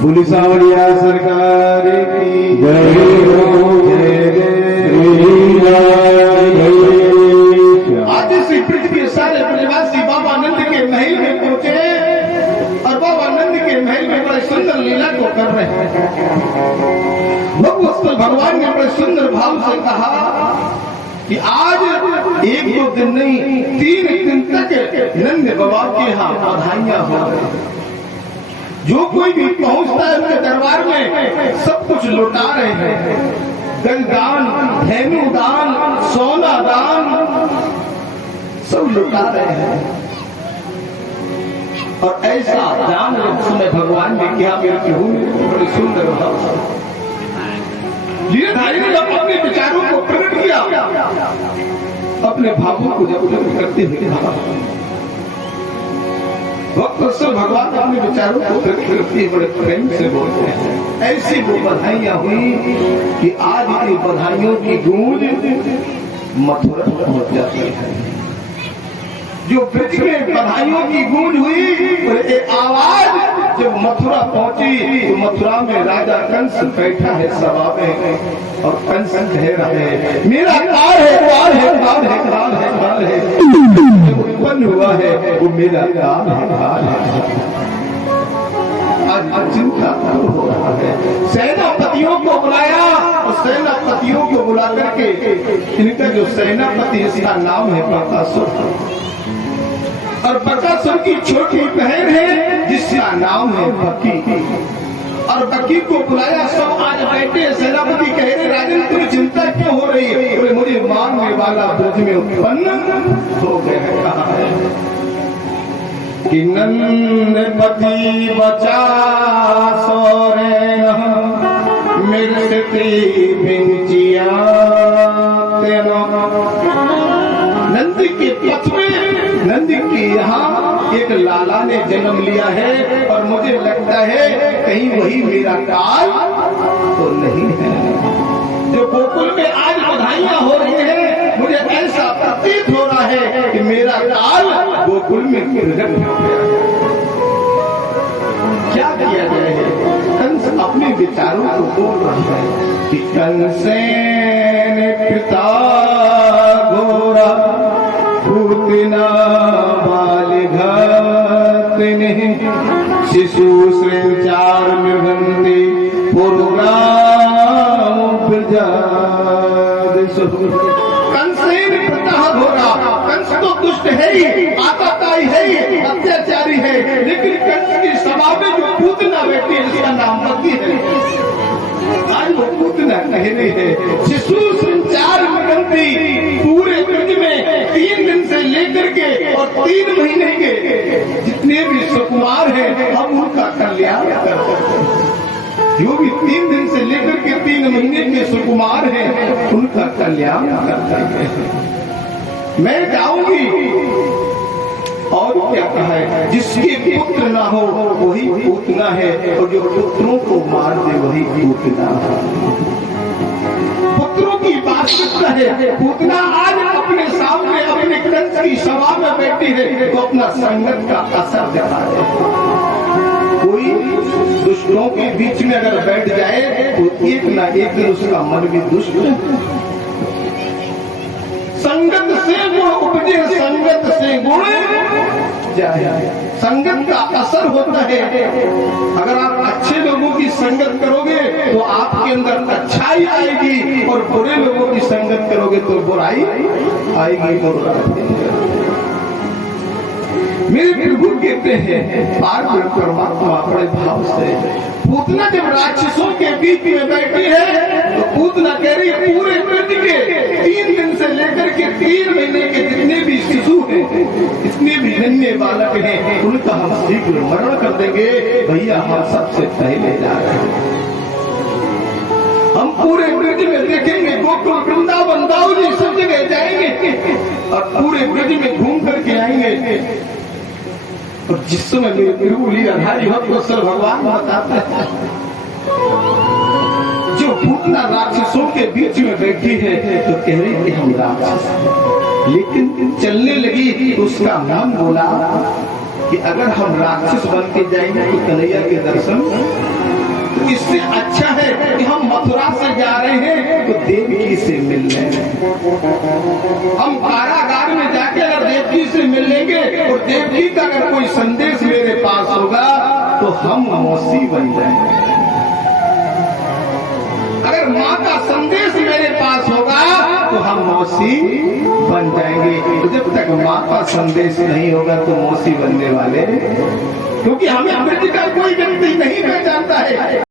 बोली सावरिया सरकार की जय हो, जय जय। आज श्री पृथ्वी के सारे ब्रजवासी बाबा नंद के महल में पहुंचे और बाबा नंद के महल में बड़े सुंदर लीला को कर रहे हैं। भगवत भगवान ने बड़े सुंदर भाव से कहा कि आज एक दो दिन नहीं 3 दिन तक नंद बाबा के यहाँ बधाइयां हो रही। जो कोई भी पहुंचता है उनके दरबार में सब कुछ लौटा रहे हैं। गंगादान, धेनु दान, सोना दान सब लौटा रहे हैं। और ऐसा दान जब समय भगवान ने किया मेरे प्रभु ने बड़े सुंदर भाव धीरे ने अपने विचारों को प्रकट किया, अपने भावों को जब प्रकट करते हुए कहा वक्त भगवान अपने विचारों को प्रकट करते बड़े प्रेम से बोलते हैं। ऐसी वो बधाइयां हुई कि आज की बधाइयों की गूंज मथुरा पहुंच जाती है। जो ब्रज में बधाइयों की गूंज हुई एक आवाज जब मथुरा पहुंची तो मथुरा में राजा कंस बैठा है सभा में और कंस कह रहा है मेरा काल है, काल है, काल है, काल है, काल है। जो उत्पन्न हुआ है वो मेरा काल है, काल है। आज चिंता हो रहा है। सेनापतियों को बुलाया और सेनापतियों को बुला करके इनका जो सेनापति इसका नाम है बकासुर और बकासुर की छोटी बहन है जिसका नाम है बकी। और बकी को बुलाया, सब आज बैठे। सेनापति कह रहे राजन तुम्हें चिंता क्यों हो रही है? बोले मुझे मारने वाला ब्रज में उत्पन्न हो गया। कहा है कि नंदपति बचा सोरे मृत्यु बिंचिया नंद के पथ में नंद के यहाँ एक लाला ने जन्म लिया है और मुझे लगता है कहीं वही मेरा काल तो नहीं है। जो गोकुल में आज बधाइयां हो रही हैं मुझे ऐसा प्रतीत हो रहा है कि मेरा काल गोकुल में प्रकट हो गया। क्या किया जाए? कंस अपने विचारों को बोल रहा है कि कंसेन पिता घोरा पूतना बाल घातने शिशु श्रृंचार में बंदे पुरुराम कंसेन पिता घोरा। कंस तो दुष्ट है ही, आताताई है ही, अत्याचारी है, लेकिन कंस की सभा में जो पूतना बैठी है इसका नाम बकी है। आज वो पूतना कह रही है शिशु संचार मगंती। पूरे ब्रज में 3 दिन से लेकर के और 3 महीने के जितने भी सुकुमार हैं हम उनका कल्याण करते हैं। जो भी 3 दिन से लेकर के 3 महीने के सुकुमार हैं उनका कल्याण करते हैं। मैं जाऊंगी और क्या कहा है जिसके पुत्र ना हो वही पूतना है और जो पुत्रों को मार दे वही पूतना है। पुत्रों की बात करता है। पूतना आज अपने सामने अपने कंस की सभा में बैठी है तो अपना संगत का असर दिखा है। कोई दुष्टों के बीच में अगर बैठ जाए तो एक ना एक दिन उसका मन भी दुष्ट है। संगत से गुण उपजे, संगत से गुण जाए। संगत का असर होता है। अगर आप अच्छे लोगों की संगत करोगे तो आपके अंदर अच्छाई आएगी और बुरे लोगों की संगत करोगे तो बुराई आएगी। मेरे प्रभु कहते हैं पार्वती परमात्मा बड़े भाव से पूतना जब राक्षसों के बीच में बैठी है तो पूतना कह रही है पूरे ब्रज के 3 दिन से लेकर के 3 महीने के जितने भी शिशु हैं, जितने भी नन्हे बालक हैं उनका हम शीघ्र मरण कर देंगे। भैया हम सबसे पहले जा रहे हैं। हम पूरे ब्रज में देखेंगे गोकुल वृंदावन दाऊदी सब जगह जाएंगे और पूरे ब्रज में घूम करके आएंगे। और जिस समय मेरे प्रभु लीलाधारी भक्त भगवान बताते हैं जो पूतना राक्षसों के बीच में बैठी है तो कह रही कि हम राक्षस हैं, लेकिन चलने लगी तो उसका नाम बोला कि अगर हम राक्षस बन के जाएंगे तो कन्हैया के दर्शन इससे अच्छा है कि हम मथुरा से जा रहे हैं तो देवकी से मिल लें। हम कारागार में जाके अगर देवकी से मिल लेंगे और देवकी का अगर कोई संदेश मेरे पास होगा तो हम मौसी बन जाएंगे। अगर माँ का संदेश मेरे पास होगा तो हम मौसी बन जाएंगे। तो जब तक माँ का संदेश नहीं होगा तो मौसी बनने वाले, क्योंकि हमें अमेरिका कोई व्यक्ति नहीं पहचानता है।